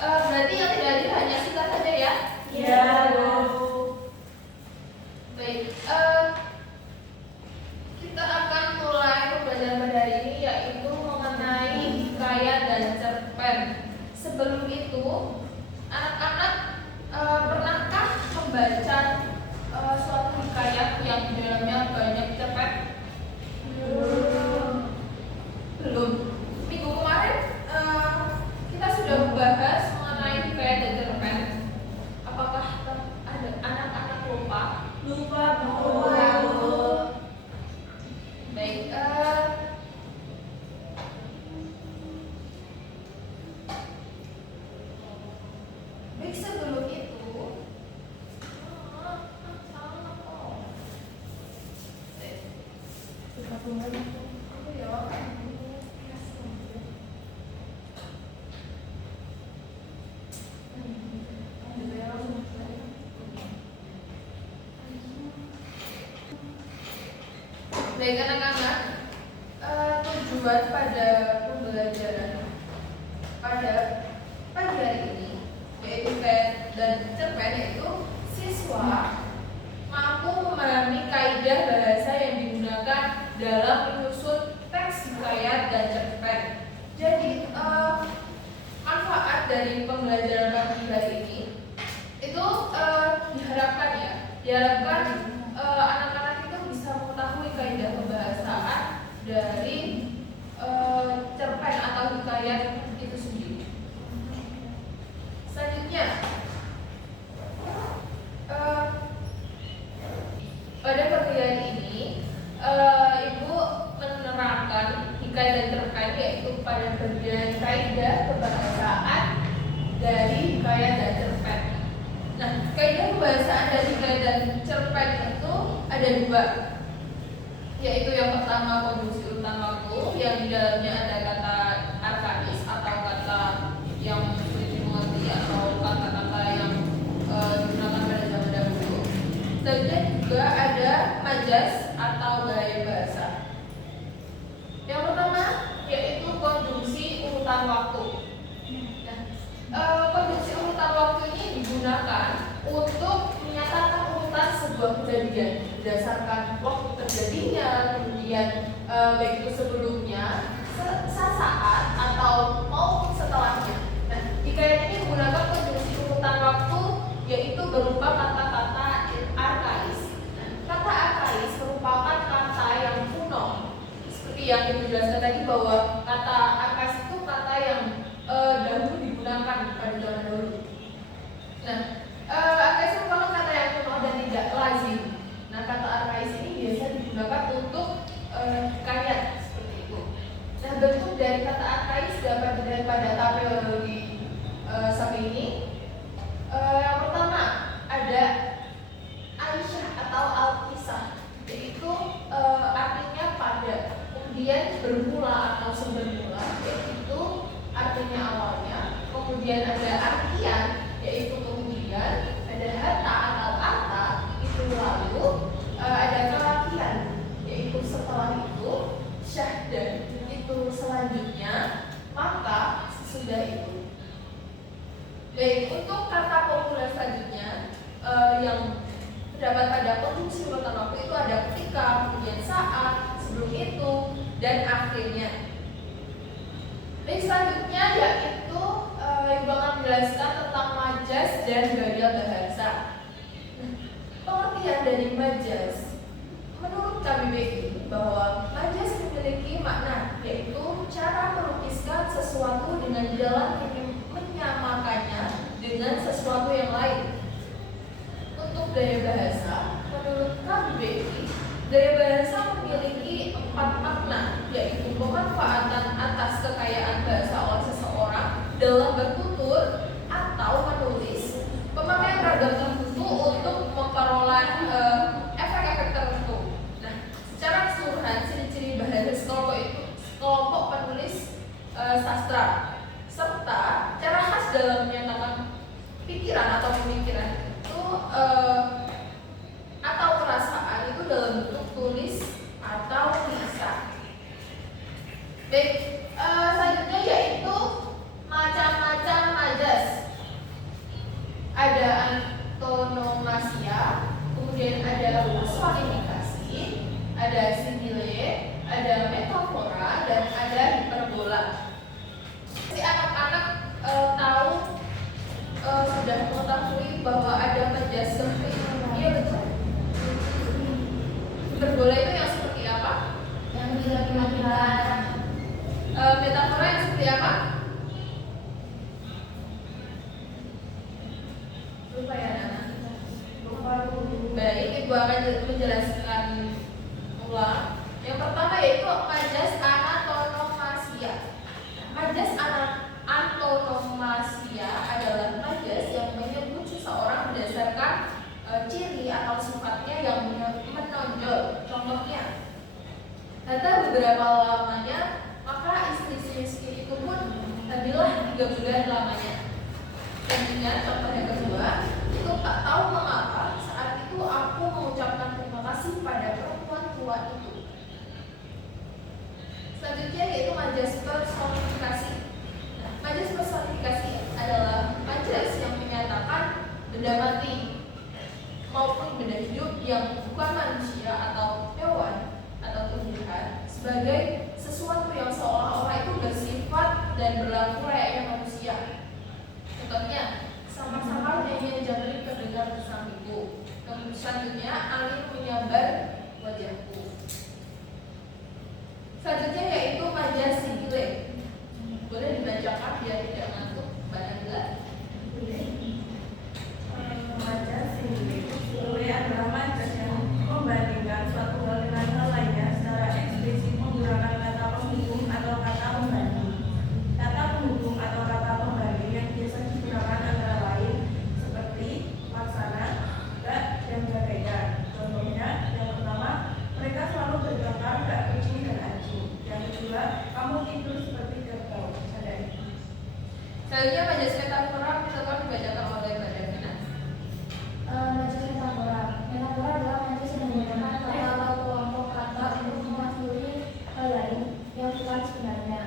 Berarti yang tidak adil hanya singkat saja ya? Iya. Baik. Kita akan mulai pembelajaran pada hari ini yaitu mengenai hikayat dan cerpen. Sebelum itu, anak-anak pernahkah membaca suatu hikayat yang di dalamnya banyak cerpen? Belum. Minggu kemarin kita sudah membahas mengenai hikayat dan cerpen. Apakah ada anak-anak lupa? Lupa, Bu. Baik. Baik, sebelum itu baik anak-anak, tujuan pada pembelajaran pada pagi hari ini yaitu hikayat dan cerpen yaitu siswa mampu memahami kaidah bahasa yang digunakan dalam menyusun teks hikayat dan cerpen. Jadi manfaat dari pembelajaran pagi hari ini itu diharapkan anak-anak itu bisa mengetahui kaidah pembahasaan dari cerpen atau hikayat itu sendiri. Selanjutnya, pada pagi hari ini Ibu menerangkan hikayat dan cerpen yaitu pada bagian kaidah pembahasaan dari hikayat dan cerpen. Nah, kaidah pembahasaan dari hikayat dan cerpen itu ada dua, yaitu yang pertama konjungsi urutan waktu yang di dalamnya ada kata arkais atau kata yang sulit dimengerti atau kata-kata yang digunakan pada zaman dahulu. Selanjutnya juga ada majas atau gaya bahasa. Yang pertama yaitu konjungsi urutan waktu. Konjungsi urutan waktu ini digunakan untuk menyatakan urutan sebuah kejadian berdasarkan waktu terjadinya, kemudian baik itu sebelumnya, sesaat atau maupun setelahnya. Nah, hikayat ini menggunakan konjungsi urutan waktu yaitu berupa kata-kata arkais. Nah, kata arkais merupakan kata yang kuno. Seperti yang Ibu jelaskan tadi bahwa kata arkais itu kata yang dahulu digunakan pada zaman dahulu. Nah, arkais merupakan kata yang kuno dan tidak lazim. Nah, kata arkais ini biasa digunakan untuk hikayat seperti itu. Nah, bentuk dari kata arkais dapat dilihat pada tabel di samping ini. Yang pertama ada Aisyah atau Al-Kisah, yaitu artinya pada, kemudian bermula atau sumber mula, yaitu artinya awalnya, kemudian ada artian, yaitu kemudian, ada hatta atau arta, itu lalu, ada kelakian, yaitu setelah itu, syahdan, itu selanjutnya, maka sesudah itu. Baik, untuk kata populer selanjutnya yang terdapat pada konjungsi urutan waktu itu ada ketika, kemudian saat, sebelum itu, dan akhirnya. Baik, selanjutnya yaitu Ibu akan menjelaskan tentang majas dan gaya bahasa. Pengertian dari majas menurut KBBI bahwa majas memiliki makna yaitu cara melukiskan sesuatu dengan jalan menyamakannya dengan sesuatu yang lain. Untuk gaya bahasa, menurut KBBI, gaya bahasa memiliki 4 makna, yaitu pemanfaatan atas kekayaan bahasa oleh seseorang dalam bertutur atau menulis, pemakaian ragam tertentu untuk memperoleh efek-efek tertentu. Nah, secara keseluruhan ciri-ciri bahasa kelompok penulis sastra serta cara khas dalam menyatakan pikiran atau pemikiran itu atau perasaan itu dalam bentuk tulis atau lisan. Baik, selanjutnya yaitu macam-macam majas. Ibu akan menjelaskan ulang. Yang pertama yaitu majas anatonomasia. Majas antonomasia adalah majas yang menyebut seseorang berdasarkan ciri atau sifatnya yang menonjol. Contohnya, kata beberapa lamanya, maka istri si miskin itu pun adalah 3 bulan lamanya. Selanjutnya, contoh yang kedua, itu tak tahu mengapa saat itu aku mengucapkan terima kasih pada perempuan tua itu. Selanjutnya yaitu majas personifikasi. Majas personifikasi adalah majas yang menyatakan benda mati maupun benda hidup yang bukan manusia atau hewan atau tumbuhan sebagai sesuatu yang seolah-olah itu bersifat dan berlaku layaknya manusia. Contohnya, sama-sama nyanyian jangkrik terdengar di sampingku. Selanjutnya, angin menyambar wajahku. Selanjutnya yaitu majas sigile. Boleh dibacakan biar tidak ngantuk, Mbak Nabila? Majas sigile adalah majas yang membandingkan suatu hal dengan hal lainnya secara eksplisit menggunakan kata penghubung atau kata pembanding. Kata penghubung atau kata pembanding yang biasa digunakan antara lain seperti laksana, gak, dan bagaikan. Contohnya, yang pertama, mereka selalu bertengkar gak kucing dan anjing. Yang kedua, kamu tidur seperti kerbau. Ada ini. Selanjutnya majas metafora dibacakan oleh Mbak Davina. Majas metafora. Metafora adalah majas yang menggunakan kata atau kelompok kata untuk mewakili hal lain yang bukan sebenarnya,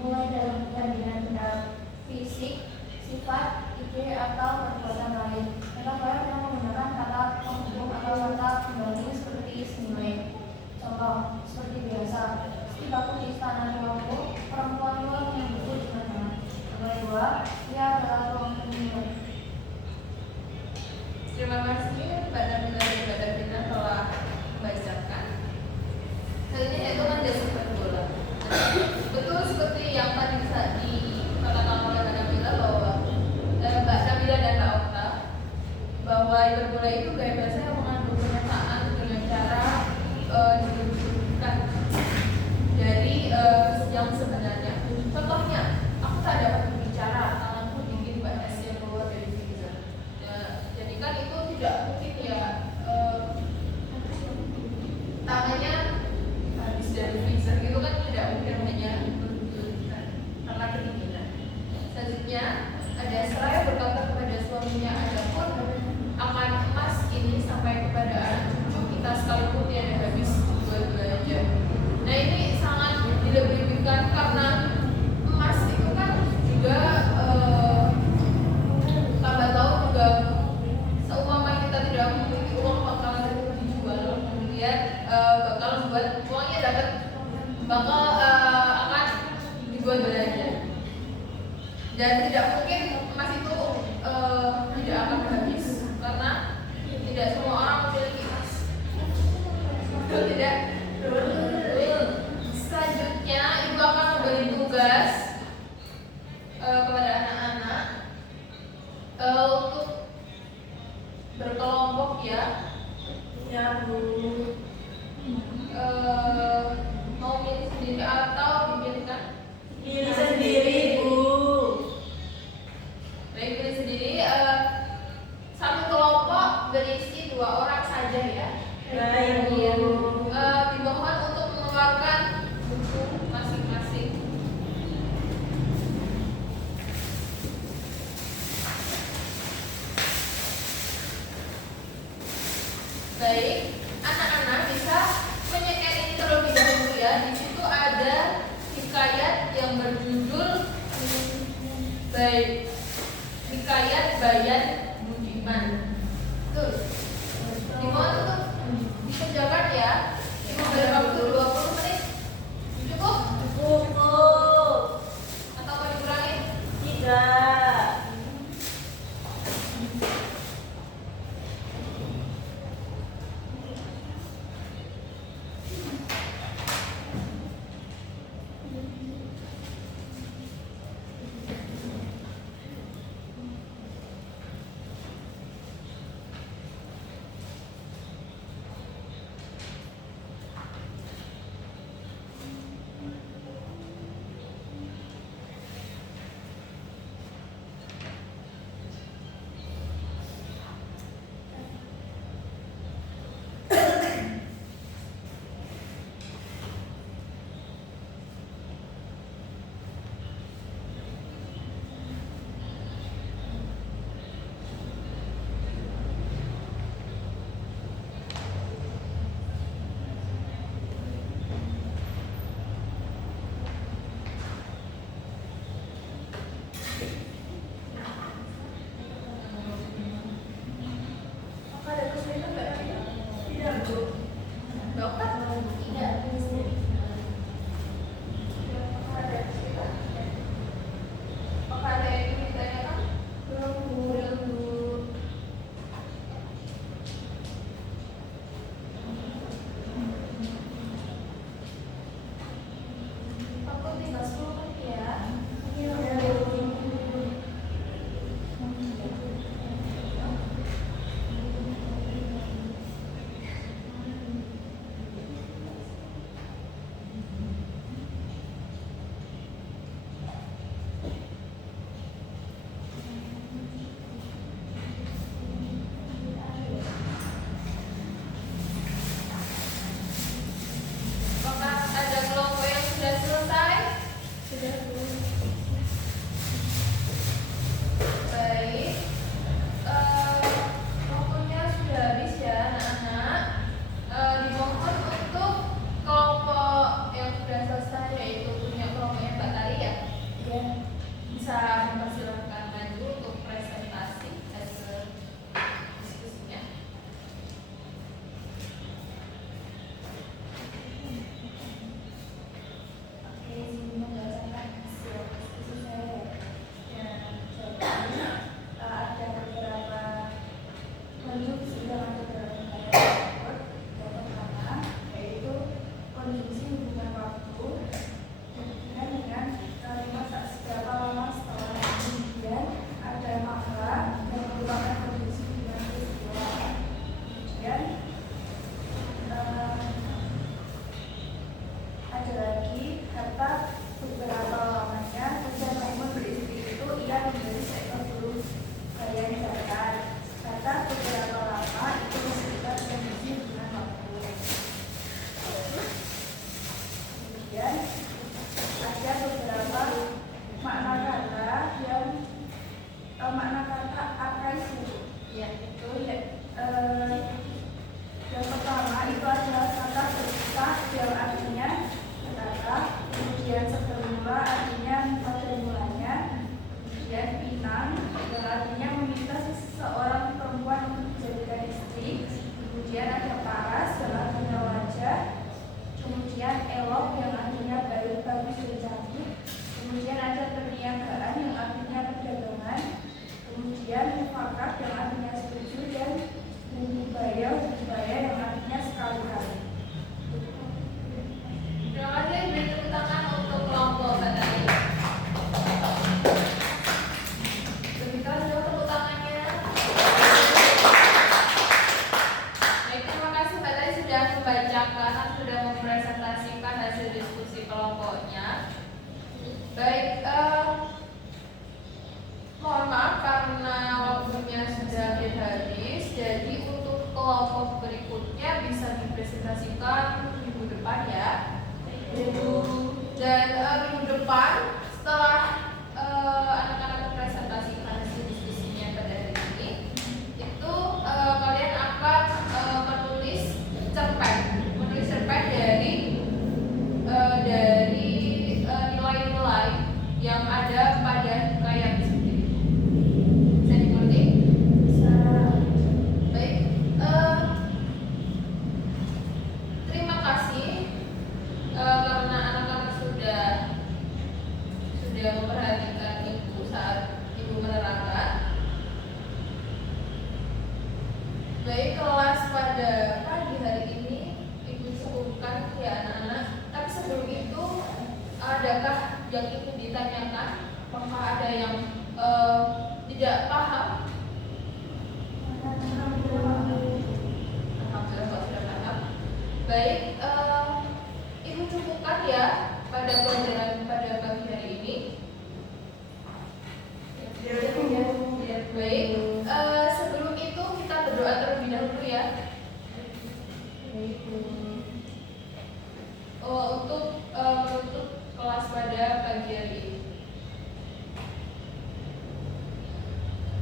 mulai dalam perbandingan benda fisik, sifat, ide atau perbuatan lain. Metafora yang menggunakan kata penghubung atau kata pembanding seperti senilai. Contoh seperti biasa, setibaku di istana tuanku, perempuan tua menyambutku dengan hangat. Yang kedua, ia adalah ruang penghubung. Terima kasih Mbak Nabila dan Mbak Davina telah membacakan. Selanjutnya yaitu majas hiperbola. Betul seperti yang tadi dikatakan oleh Mbak Nabila bahwa Mbak Nabila dan Mbak Okta, bahwa hiperbola itu gaya bahasa yang mengandung pernyataan dengan cara ditunjukkan dari yang sebenarnya. Contohnya, aku tak dapat berbicara, tanganku dingin panas yang keluar dari freezer. Jadi kan itu tidak mungkin ya, tangannya habis dari freezer gitu kan tidak mungkin hanya menunjukkan karena kedinginan. Selanjutnya ada seraya berkata kepada suaminya, adapun akan emas ini sampai kepada anak cucu kita sekalipun tiada habis buat belanja. Nah ini sangat dilebih-lebihkan karena emas itu kan juga tambah tahu juga seumpama kita tidak memiliki uang bakalan dijual, kemudian bakal buat uangnya akan dibuat belanja. Dan tidak mungkin emas itu tidak akan habis karena tidak semua orang memiliki emas. Betul tidak? Selanjutnya ibu akan memberi tugas kepada anak-anak untuk berkelompok ya. Ya, Bu. Mau milih sendiri atau dipilihkan? Pilih sendiri, Bu. Baik, pilih sendiri. Satu kelompok berisi 2 orang saja ya. Baik, Bu. Dimohon untuk mengeluarkan buku masing-masing. Baik, anak-anak bisa menyekat ini terlebih dahulu ya. Di situ ada hikayat yang berjudul Hikayat Bayan Budiman. Tuh, dimohon untuk dikerjakan ya. Ibu beri waktu 20 menit. Cukup? Cukup. Atau mau dikurangi? Tidak.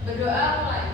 Berdoa mulai.